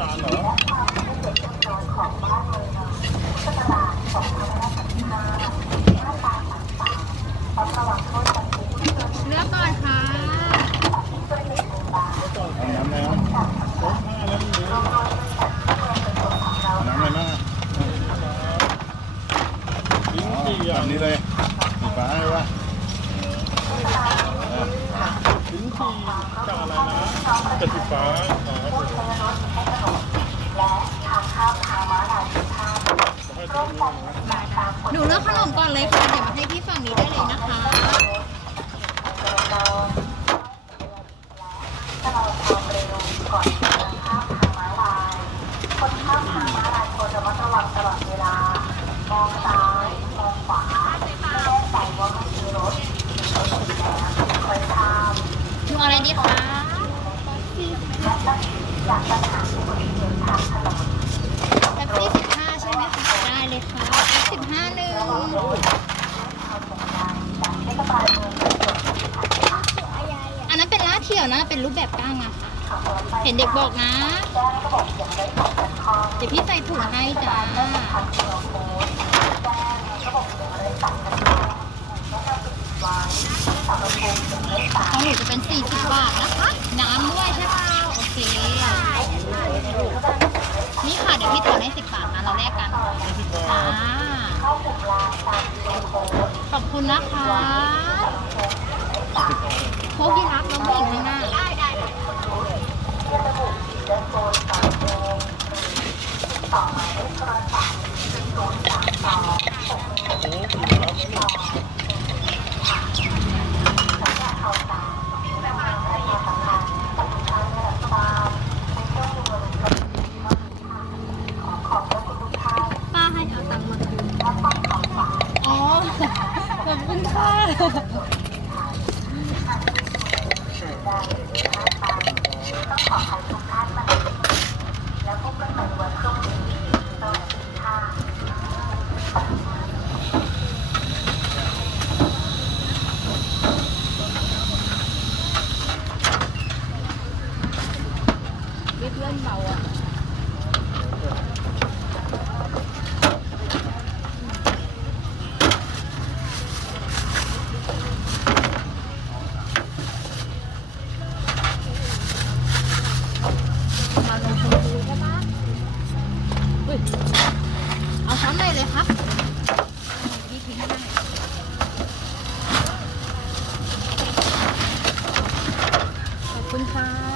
เลือกก่อนค่ะเอาน้ำแล้วเอาน้ำเลยนะอ๋อแบบนี้เลยสีฟ้าเลยวะลิ้นจี่กัอะไรนะกัฟ้า ขนมก่อนเลยค่ะ เดี๋ยวมาให้พี่ฝั่งนี้ได้เลยนะคะหนูเอาอะไรดีคะแป๊บซี่สิบห้าใช่ไหมคะ ได้เลยค่ะสิบ อันนั้นเป็นลาเที่ยวนะ เป็นรูปแบบก้างอะค่ะ เห็นเด็กบอกนะ เดี๋ยวพี่ใส่ถุงให้จ้าของหนูจะเป็น40บาทนะคะ น้ำด้วยใช่เปล่าโอเค นี่ค่ะ เดี๋ยวพี่ถอนให้ 10 บาทนะ เราแลกกันจ้า ขอบคุณนะคะโคกยีรักน้องผู้หญิงข้างหน้าได้ได้ โอ้ดีครับ ป้าให้เอาตังค์มาคืนอ๋อ ข อบคุณค่ คุณค่ะ